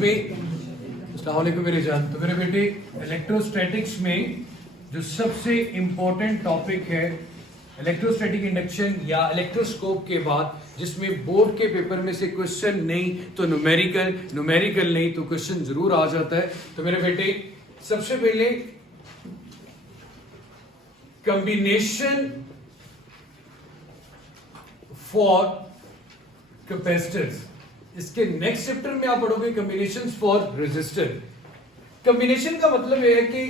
अस्सलाम वालेकुम मेरे जान। तो मेरे बेटे इलेक्ट्रोस्टैटिक्स में जो सबसे इंपॉर्टेंट टॉपिक है इलेक्ट्रोस्टैटिक इंडक्शन या इलेक्ट्रोस्कोप के बाद, जिसमें बोर्ड के पेपर में से क्वेश्चन नहीं तो न्यूमेरिकल नहीं तो क्वेश्चन जरूर आ जाता है। तो मेरे बेटे सबसे पहले कॉम्बिनेशन फॉर कैपेसिटर्स, इसके नेक्स्ट चैप्टर में आप पढ़ोगे कॉम्बिनेशंस फॉर रेजिस्टर। कॉम्बिनेशन का मतलब यह है कि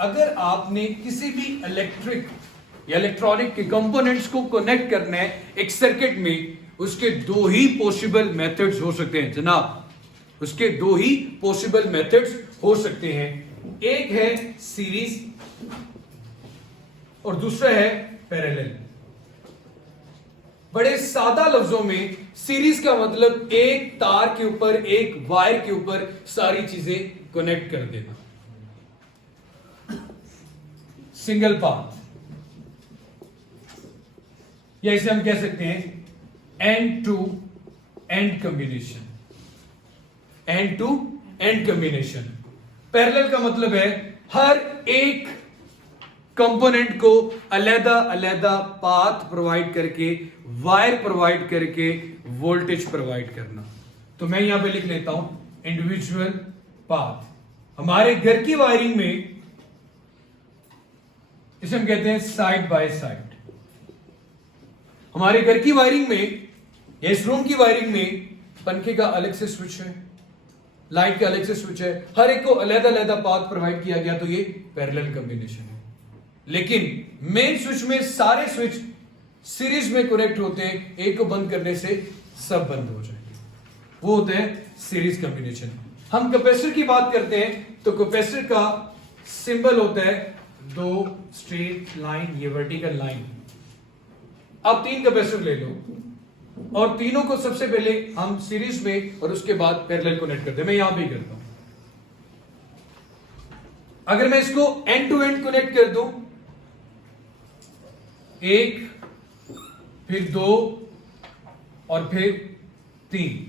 अगर आपने किसी भी इलेक्ट्रिक या इलेक्ट्रॉनिक के कंपोनेंट्स को कनेक्ट करना है एक सर्किट में, उसके दो ही पॉसिबल मेथड्स हो सकते हैं जनाब, उसके दो ही पॉसिबल मेथड्स हो सकते हैं। एक है सीरीज और दूसरा है पैरेलल। बड़े सादा लफ्जों में सीरीज का मतलब एक तार के ऊपर, एक वायर के ऊपर सारी चीजें कनेक्ट कर देना, सिंगल पाथ, या इसे हम कह सकते हैं end to end combination. End to end combination. Parallel का मतलब है हर एक कंपोनेंट को अलग अलग पाथ प्रोवाइड करके, वायर प्रोवाइड करके वोल्टेज प्रोवाइड करना। तो मैं यहां पे लिख लेता हूं इंडिविजुअल पाथ। हमारे घर की वायरिंग में इसे हम कहते हैं साइड बाय साइड। हमारे घर की वायरिंग में या इस रूम की वायरिंग में पंखे का अलग से स्विच है, लाइट का अलग से स्विच है, हर एक को अलग अलग पाथ प्रोवाइड किया गया, तो ये पैरेलल कॉम्बिनेशन है। लेकिन मेन स्विच में सारे स्विच सीरीज में कनेक्ट होते हैं, एक को बंद करने से सब बंद हो जाएंगे, वो होते हैं सीरीज कॉम्बिनेशन। हम कैपेसिटर की बात करते हैं तो कैपेसिटर का सिंबल होता है दो स्ट्रेट लाइन, ये वर्टिकल लाइन। अब तीन कैपेसिटर ले लो और तीनों को सबसे पहले हम सीरीज में और उसके बाद पैरेलल कनेक्ट करते हैं। मैं यहां भी करता हूं। अगर मैं इसको एंड टू एंड कनेक्ट कर दूं, एक, फिर दो और फिर तीन,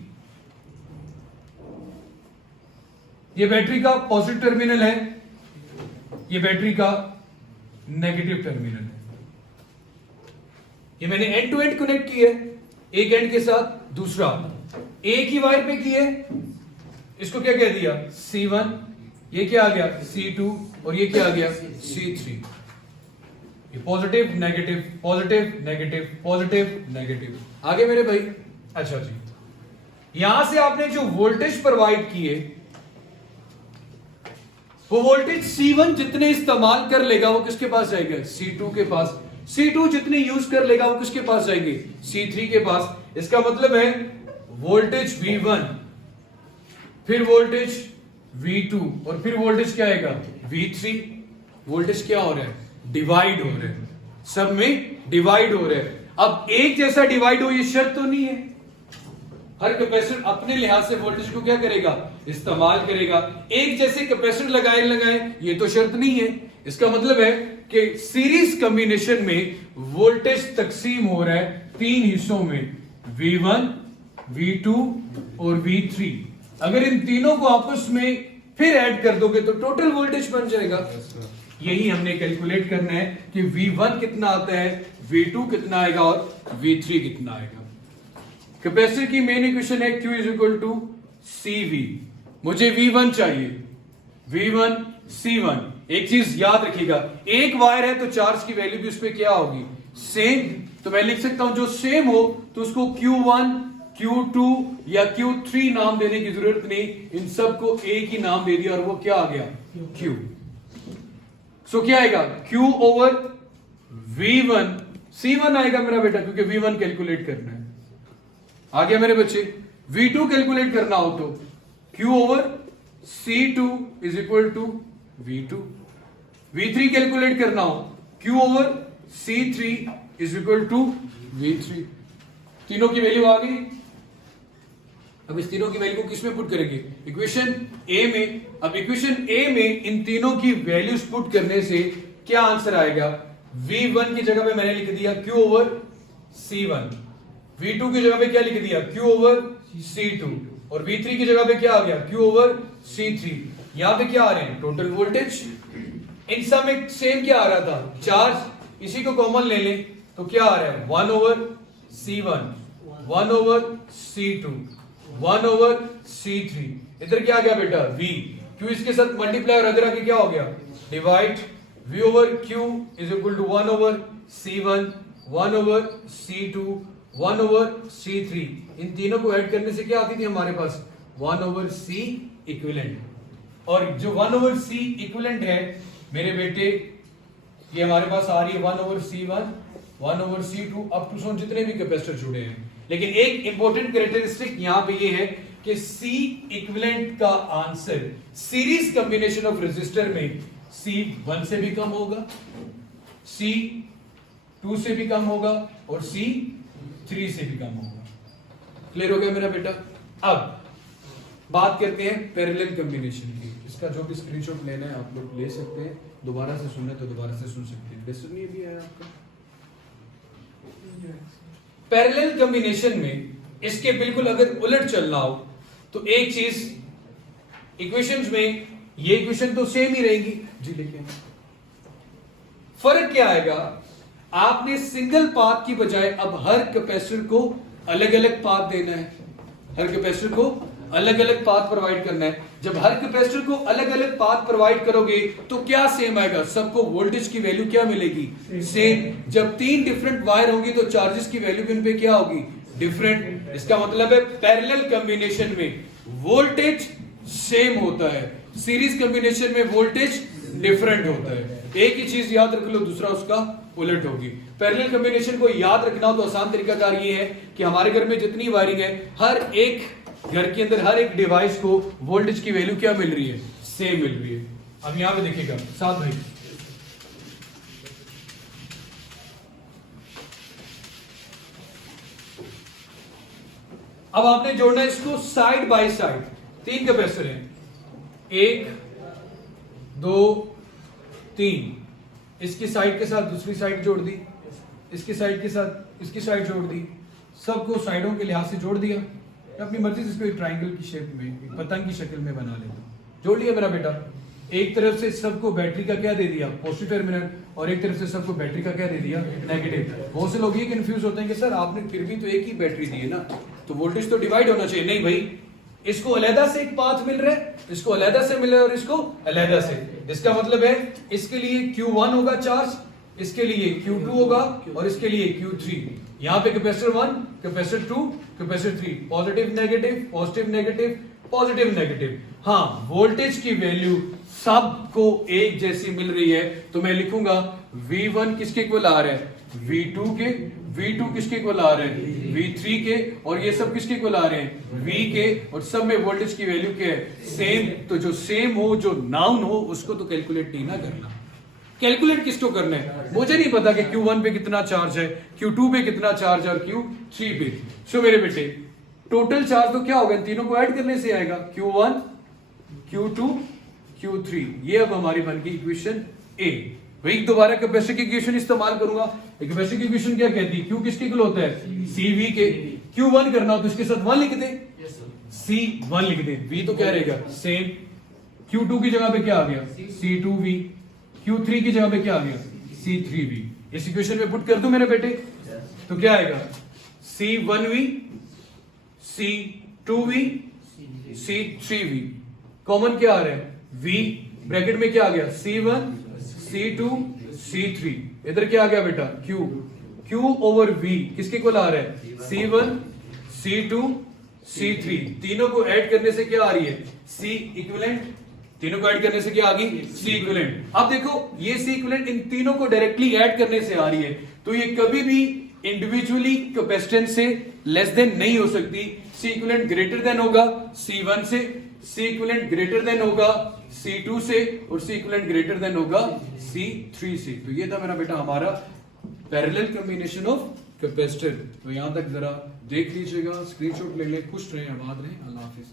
ये बैटरी का पॉजिटिव टर्मिनल है, ये बैटरी का नेगेटिव टर्मिनल है। ये मैंने एंड टू एंड कनेक्ट किया है, एक एंड के साथ दूसरा, एक ही वायर पे किए, इसको क्या कह दिया C1, ये क्या आ गया C2 और ये क्या आ गया C3। ये positive negative positive negative positive negative. आगे मेरे भाई, अच्छा जी, यहां से आपने जो वोल्टेज प्रोवाइड किए, वो वोल्टेज C1 जितने इस्तेमाल कर लेगा वो किसके पास जाएगा C2 के पास, C2 जितने यूज कर लेगा वो किसके पास जाएंगे C3 के पास। इसका मतलब है वोल्टेज V1, फिर वोल्टेज V2 और फिर वोल्टेज क्या आएगा V3। वोल्टेज क्या हो रहा है, डिवाइड हो रहे हैं, सब में डिवाइड हो रहे हैं। अब एक जैसा डिवाइड हो ये शर्त तो नहीं है, हर कैपेसिटर अपने लिहाज से वोल्टेज को क्या करेगा, इस्तेमाल करेगा। एक जैसे कैपेसिटर लगाए ये तो शर्त नहीं है। इसका मतलब है कि सीरीज कॉम्बिनेशन में वोल्टेज तकसीम हो रहा है तीन हिस्सों में, V1, V2 और V3। अगर इन तीनों को आपस में फिर ऐड कर दोगे तो टोटल वोल्टेज बन जाएगा। यही हमने कैलकुलेट करना है कि V1 कितना आता है, V2 कितना आएगा और V3 कितना आएगा। कैपेसिटर की मेन इक्वेशन है Q is equal to CV। मुझे V1 चाहिए, V1 C1। एक चीज याद रखिएगा, एक वायर है तो चार्ज की वैल्यू भी उस पर क्या होगी, सेम। तो मैं लिख सकता हूं जो सेम हो तो उसको Q1, Q2 या Q3 नाम देने की जरूरत नहीं, इन सबको एक ही नाम दे दिया और वो क्या आ गया Q। सो क्या आएगा Q ओवर V1, C1 आएगा मेरा बेटा, क्योंकि V1 कैलकुलेट करना है। आ गया मेरे बच्चे। V2 कैलकुलेट करना हो तो Q over C2 is equal to V2। V3 calculate करना हो Q over C3 is equal to V3। तीनों की वैल्यू आ गई। अब इस तीनों की वैल्यू को किसमें पुट करेंगे, इक्वेशन ए में। अब इक्वेशन ए में इन तीनों की वैल्यूज पुट करने से क्या आंसर आएगा, V1 की जगह पे मैंने लिख दिया Q ओवर C1, V2 की जगह पे क्या लिख दिया Q ओवर C2 और V3 की जगह पे क्या आ गया Q ओवर C3। यहां पे क्या आ रहे हैं टोटल वोल्टेज, इन सब में सेम क्या आ रहा था चार्ज, इसी को कॉमन ले लें तो क्या आ रहा है 1 over C1, 1 over C2, 1 over C3। इधर क्या आ गया बेटा V, Q इसके साथ मल्टीप्लाई और अदर आके क्या हो गया divide, V over Q is equal to 1 over C1, 1 over C2, 1 over C3। इन तीनों को ऐड करने से क्या आती थी हमारे पास 1 ओवर C इक्विवेलेंट। और जो 1 ओवर C इक्विवेलेंट है मेरे बेटे ये हमारे पास आ रही है 1 over C1, 1 over C2 up to so जितने भी कैपेसिटर जुड़े हैं। लेकिन एक इंपॉर्टेंट कैरेक्टरिस्टिक यहां पे ये है कि C इक्विवेलेंट का answer series combination of resistor में C1 से भी कम होगा, C2 से भी कम होगा और C3 से भी कम होगा। क्लियर हो गया मेरा बेटा। अब बात करते हैं पैरेलल कॉम्बिनेशन की। इसका जो भी स्क्रीनशॉट लेना है आप लोग ले सकते हैं, दोबारा से सुनना तो दोबारा से सुन सकते हैं। डिस्कशन भी है आपका पैरेलल कॉम्बिनेशन में, इसके बिल्कुल अगर उलट चलना हो तो एक चीज इक्वेशंस में ये इक्वेशन तो सेम ही रहेगी जी, लेकिन फर्क क्या आएगा, आपने सिंगल पाथ की बजाय अब हर कैपेसिटर को अलग अलग पाथ देना है, हर कैपेसिटर को अलग अलग पाथ प्रोवाइड करना है। जब हर कैपेसिटर को अलग अलग पाथ प्रोवाइड करोगे तो क्या सेम आएगा, सबको वोल्टेज की वैल्यू क्या मिलेगी सेम। जब तीन डिफरेंट वायर होंगी तो चार्जेस की वैल्यू भी उन पे क्या होगी डिफरेंट। इसका मतलब है पैरेलल कॉम्बिनेशन में वोल्टेज सेम होता है, सीरीज कॉम्बिनेशन में वोल्टेज डिफरेंट होता है। एक ही चीज याद रख लो, दूसरा उसका उलट होगी। पैरेलल कॉम्बिनेशन को याद रखना हो तो आसान तरीकाकार ये है कि हमारे घर में जितनी वायरिंग है, हर एक घर के अंदर हर एक डिवाइस को वोल्टेज की वैल्यू क्या मिल रही है सेम मिल रही है। अब यहां पे देखिएगा साथ भाई, अब आपने जोड़ना है इसको साइड बाय साइड। तीन कैपेसिटर हैं, 1 2 3, इसकी साइड के साथ दूसरी साइड जोड़ दी, इसकी साइड के साथ इसकी साइड जोड़ दी, सबको साइडों के लिहाज से जोड़ दिया। अपनी मर्जी से इसको एक ट्रायंगल की शेप में, एक पतंग की शक्ल में बना लेता हूं। जोड़ लिया मेरा बेटा। एक तरफ से सबको बैटरी का क्या दे दिया पॉजिटिव टर्मिनल, और एक तरफ से सबको बैटरी का क्या दे दिया नेगेटिव। बहुत से लोग ये कंफ्यूज होते हैं कि सर आपने फिर भी तो एक ही बैटरी दी है ना, तो वोल्टेज तो डिवाइड होना चाहिए। नहीं भाई, इसको अलहदा से एक पाथ मिल रहा है, इसको अलहदा से मिल रहा है और इसको अलहदा से। इसका मतलब है इसके लिए Q1 होगा चार्ज, इसके लिए Q2 होगा और इसके लिए Q3। यहां पे capacitor 1, capacitor 2, capacitor 3, positive negative, positive negative, positive negative. हाँ, वोल्टेज की वैल्यू सबको एक जैसी मिल रही है तो मैं लिखूंगा V1 किसके इक्वल आ रहा है V2 के, V2 किसके इक्वल आ रहे हैं V3 के, और ये सब किसके इक्वल आ रहे हैं V के, और सब में वोल्टेज की वैल्यू क्या है सेम। तो जो सेम हो, जो नाउन हो, उसको तो कैलकुलेट नहीं ना करना। कैलकुलेट किसको करना है, मुझे नहीं पता कि Q1 पे कितना चार्ज है, Q2 पे कितना चार्ज है और Q3 पे। सो मेरे बेटे टोटल चार्ज तो क्या होगा, तीनों को ऐड करने से आएगा Q1 Q2 Q3। ये अब हमारी बन गई इक्वेशन ए। वही दोबारा कैपेसिटर की इक्वेशन इस्तेमाल करूंगा। कैपेसिटर की इक्वेशन क्या कहती है, Q किसके इक्वल होता है CV के। Q1 करना हो तो इसके साथ 1 लिख दे, C1 लिख दे, V तो क्या रहेगा सेम। Q2 की जगह पे क्या आ गया C2V, Q3 की जगह पे क्या आ गया C3V। इस इक्वेशन में पुट कर दूं मेरे बेटे तो क्या आएगा C1V, C2V, C3V। कॉमन क्या आ रहा है V, ब्रैकेट में क्या आ गया C1 C2 C3। इधर क्या आ गया बेटा Q ओवर V किसके इक्वल आ रहा है C1 C2 C3। तीनों को ऐड करने से क्या आ रही है C इक्विवेलेंट। तीनों को ऐड करने से क्या आ गई C इक्विवेलेंट। अब देखो ये C इक्विवेलेंट इन तीनों को डायरेक्टली ऐड करने से आ रही है, तो ये कभी भी इंडिविजुअली कैपेसिटेंस से लेस देन नहीं हो सकती। C इक्विवेलेंट ग्रेटर देन होगा C1 से, C इक्विवेलेंट ग्रेटर देन होगा C2 से, और C इक्विवेलेंट ग्रेटर देन होगा C3 से। तो ये था मेरा बेटा हमारा पैरेलल कॉम्बिनेशन ऑफ कैपेसिटर। तो यहां तक जरा देख लीजिएगा, स्क्रीनशॉट ले ले। खुश रहें, आबाद रहें, अल्लाह हाफिज।